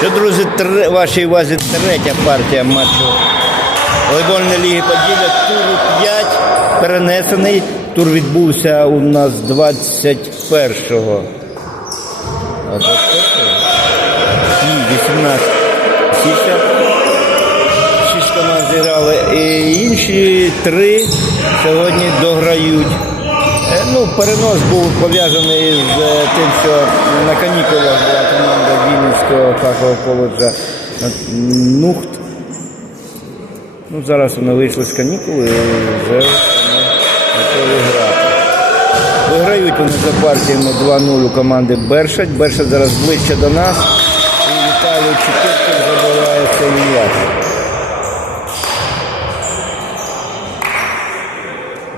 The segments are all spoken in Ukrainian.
Що, друзі, тре- вашій увазі третя партія матчу волейбольної ліги Поділля туру 5 перенесений. Тур відбувся у нас 21-го. А 21-го? Ні, 18 січня. Шість команд зіграли. І інші три сьогодні дограють. Ну, перенос був пов'язаний з е, тим, що на канікулах була команда Вінницького фахового коледжа е, Нухт. Ну, зараз вони вийшли з канікул і вже готові грати. Виграють вони за партіями 2-0 у команди Бершать. Бершать зараз ближче до нас. І Віталій Чепуркін забиває цей м'яч.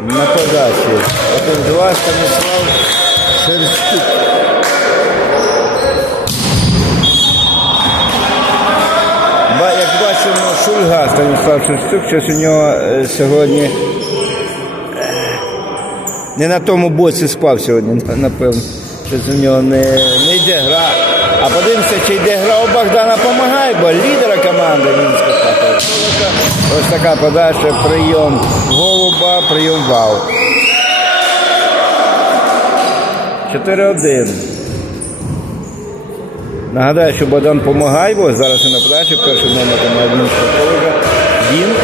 На подачі. 1-2 Станіслав Шерстюк. Як бачимо, Шульга Станіслав Шерстюк, щось у нього е, сьогодні е, не на тому боці спав сьогодні, напевно. Щось у нього не, не йде гра. А подивимося, чи йде гра у Богдана Помагай, бо лідера команди Пахова. Ось така подача, прийом голуба, прийом вау. 4-1. Нагадаю, що Богдан Помагайбо зараз і на подачі, перший номер команди коледжа. Він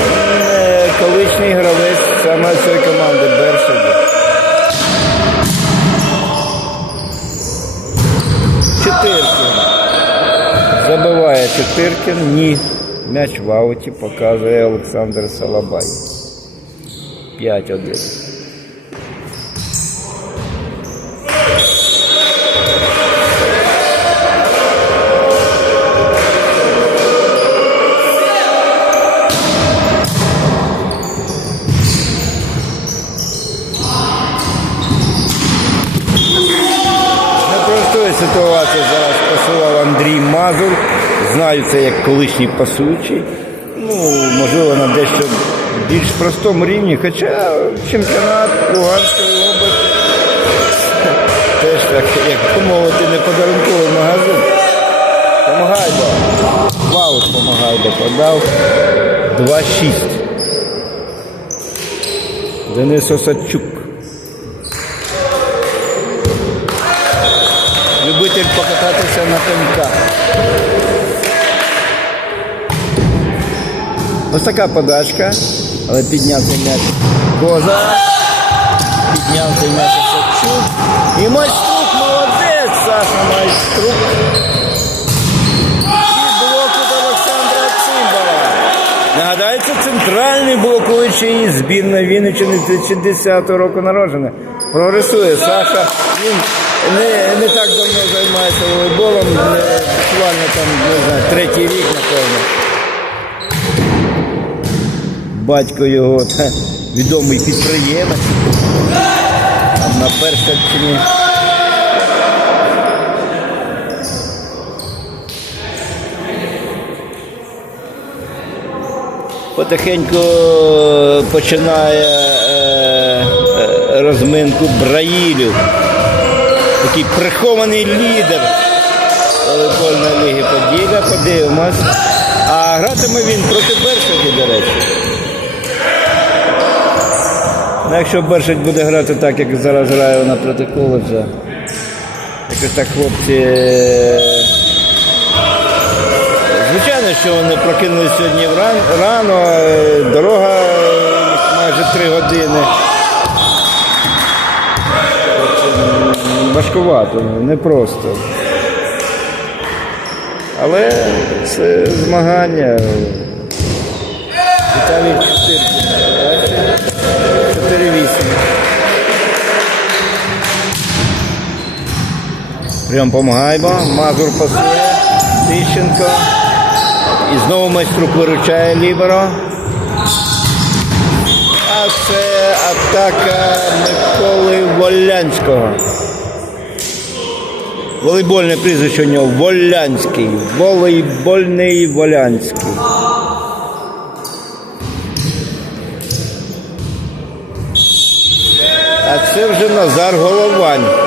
е, колишній гравець саме цієї команди Бершаді. Чотиркін. Забиває Чотиркін. Ні. М'яч в ауті показує Олександр Салабай. 5-1. Непростої ситуації зараз пасував Андрій Мазур. Знаю це як колишній пасуючий. Ну, можливо, на дещо більш простому рівні, хоча чемпіонат Луганської області теж так, як би мовити, не подарунковий магазин. Помагай бо. Ваут помагай бо подав. 2-6. Денис Осадчук. Любитель покататися на коньках. Ось така подачка, але підняв цей м'яч Коза. Підняв цей м'яч Савчук. І майструк молодець, Саша майструк. І блок від Олександра Цимбала. Нагадаю, це центральний блокуючий збірної Вінниччини 2010 року народження. Прогресує Саша. Він не, не так давно займається волейболом, буквально там, не знаю, третій рік, напевно. Батько його та, відомий підприємець. Там на Першаччині. Потихеньку починає е, е, розминку Браїлів. Такий прихований лідер волейбольної ліги Поділля. Подивимось. А гратиме він проти Бершаді, до речі. Ну, якщо Бершадь буде грати так, як зараз грає вона проти коледжа, якось так хлопці. е, Звичайно, що вони прокинулися сьогодні рано, е, дорога е, майже три години. Важкувато, непросто. Але це змагання. Чотиркін. Прям помагаємо. Мазур пасує. Тищенко. І знову майструк виручає Ліберо. А це атака Миколи Волянського. Волейбольне прізвище у нього Волянський. Волейбольний Волянський. А це вже Назар Головань.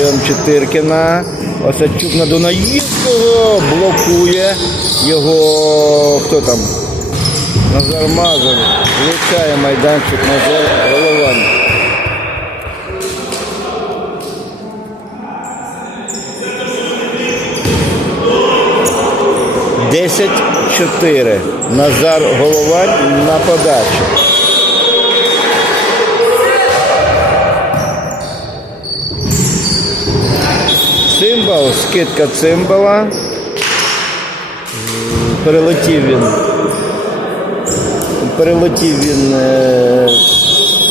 Прийом Чотиркіна. Осадчук на Дунаївського блокує його. Хто там? Назар Мазур. Влучає майданчик Назар Головань. Десять чотири. Назар Головань на подачу. Цимбал, скидка цимбала. Перелетів він. Перелетів він е,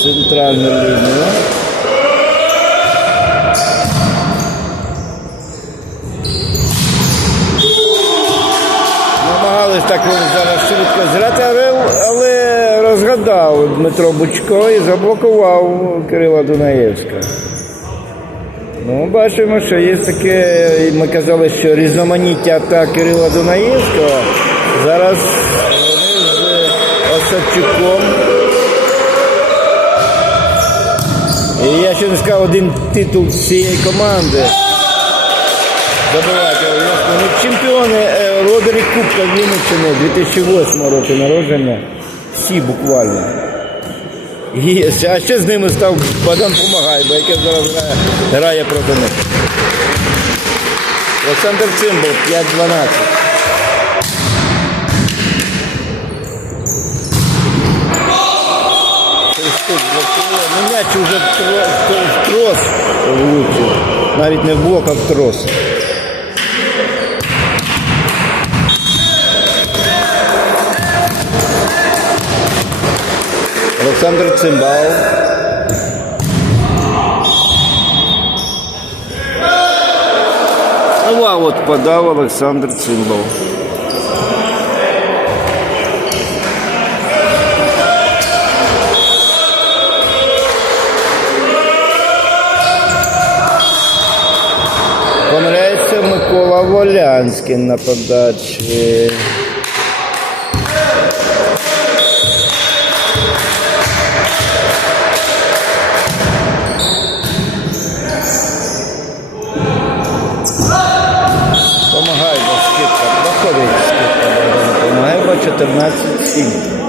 центральну лінію. Намагались так зараз швидко зграти, але, але розгадав Дмитро Бучко і заблокував Кирила Дунаєвська. Ну, бачимо, що є таке, ми казали, що різноманіття атак Кирила Дунаєвського. Зараз вони з Осадчуком. І я ще не сказав один титул всієї команди. Забивати. Чемпіони е, Лодері Кубка Вінниччини 2008 року народження. Всі буквально. І, а ще з ними став Богдан Помагайба, який зараз грає, грає проти них. Олександр Цимбал, 5-12. Христос. Ну м'яч уже в трос влучив. Навіть не в блок, а в трос. Олександр Цимбал. Ну, а от подав Олександр Цимбал. Помиляється Микола Волянський на подачі. Бо 14-7.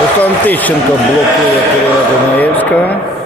Руслан Тищенко блокує Кирила Дунаєвського.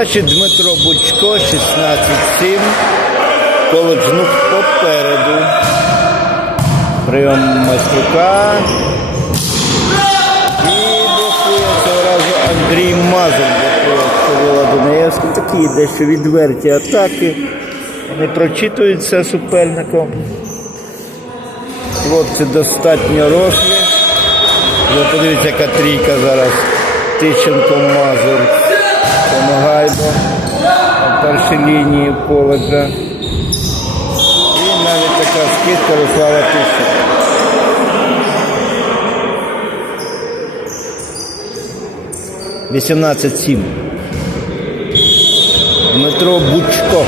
Значить, Дмитро Бучко, 16-7. Колоджнук попереду. Прийом Майструка. І блокує цього разу Андрій Мазур блокує Кирила Дунаєвського. Такі дещо відверті атаки. Не прочитуються суперником. Хлопці достатньо рослі. Подивіться, яка трійка зараз. Тищенко Мазур. Помагайбо на першій лінії коледжа. І навіть така скидка Руслава Тищенка. Вісімнадцять сім. Дмитро Бучко.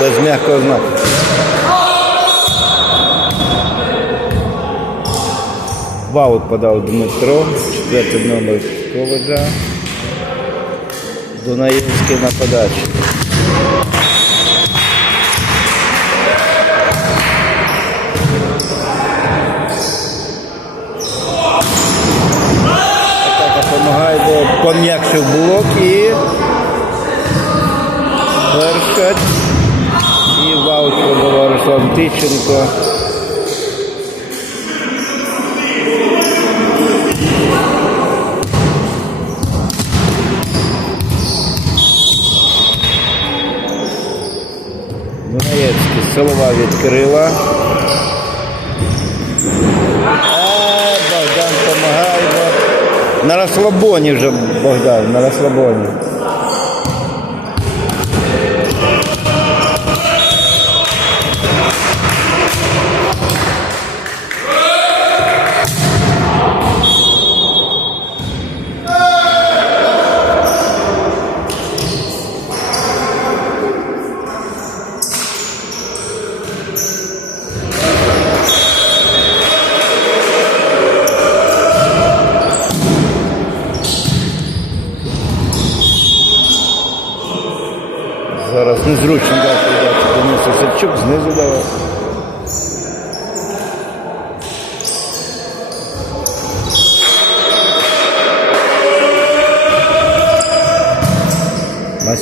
Без м'якого знаку. В аут подав Дмитро, четвертий номер коледжа. Дунаївський на подачі. Атака допомагає, бо пом'якшив блок і першать. І в аут подавав Руслан Тищенко. Силова відкрила. А, Богдан допомагає. На розслабоні вже Богдан, на розслабоні.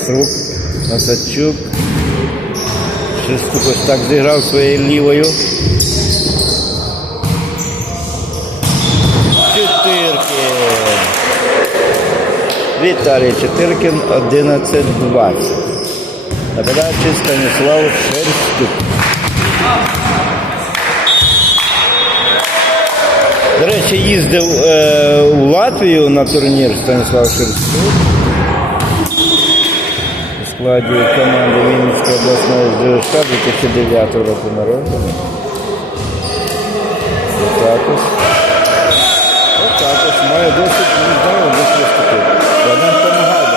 Масрук, Масачук. Шестук ось так зіграв своєю лівою. Чотирки. Віталій Чотиркін 11-20. Нападаючий Станіслав Шерстюк. До речі, їздив е, у Латвію на турнір Станіслав Шерстюк. Складі команди Вінницької обласної ЗШ 2009 року народження. Отак ось. Отак ось. Має досить нездоровий досить виступити. Вона Помагайда.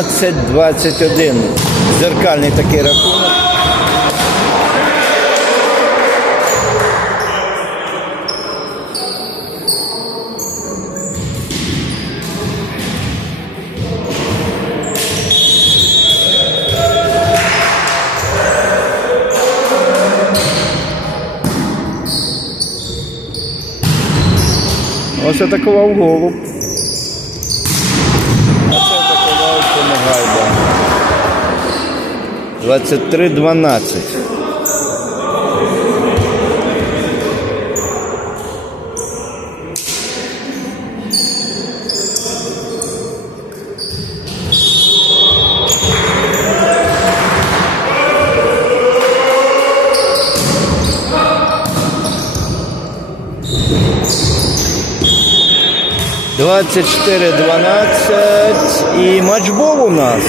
12-21. Зеркальний такий рахунок. Ось атакував голову. 23-12. Двадцять чотири дванадцять і матчбол у нас.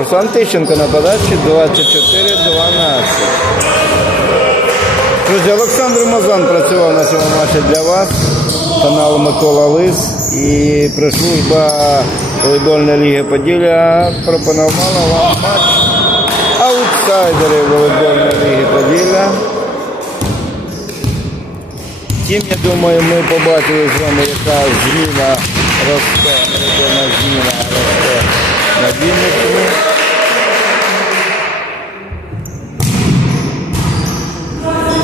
Руслан Тищенко на подачі 24-12. Друзі, Олександр Мазан працював на цьому матчі для вас. Канал Микола Лис і прес-служба волейбольної ліги Поділля пропонувала вам матч аутсайдерів волейбольної ліги Поділля. Втім, я думаю, ми побачили з вами, яка зміна росте, волейбольна зміна росте на Вінниччині.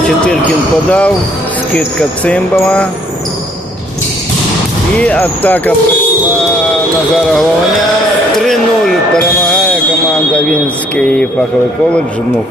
Чотиркін подав, скидка цимбала. І атака прийшла Назара Головня. 3-0 перемагає команда Вінницький фаховий коледж «Внук».